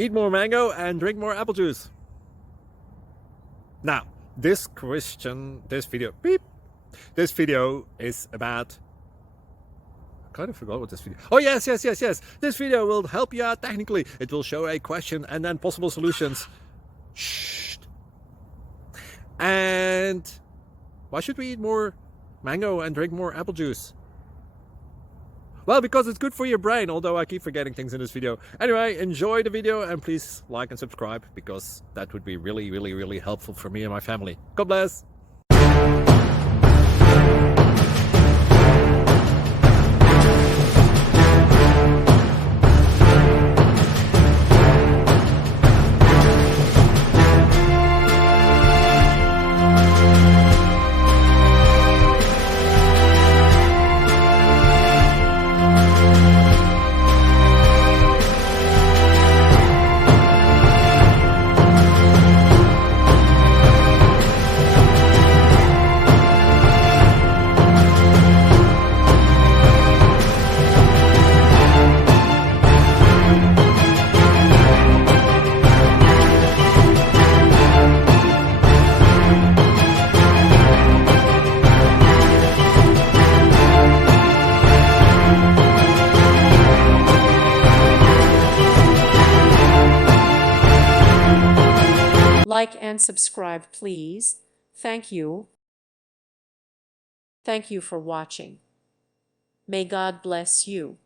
eat more mango and drink more apple juice. Now, this video is about, I kind of forgot what this video. Oh, yes. This video will help you out technically. It will show a question and then possible solutions. Shh. And why should we eat more mango and drink more apple juice? Well, because it's good for your brain, although I keep forgetting things in this video. Anyway, enjoy the video and please like and subscribe, because that would be really helpful for me and my family. God bless! Like and subscribe, please. Thank you. Thank you for watching. May God bless you.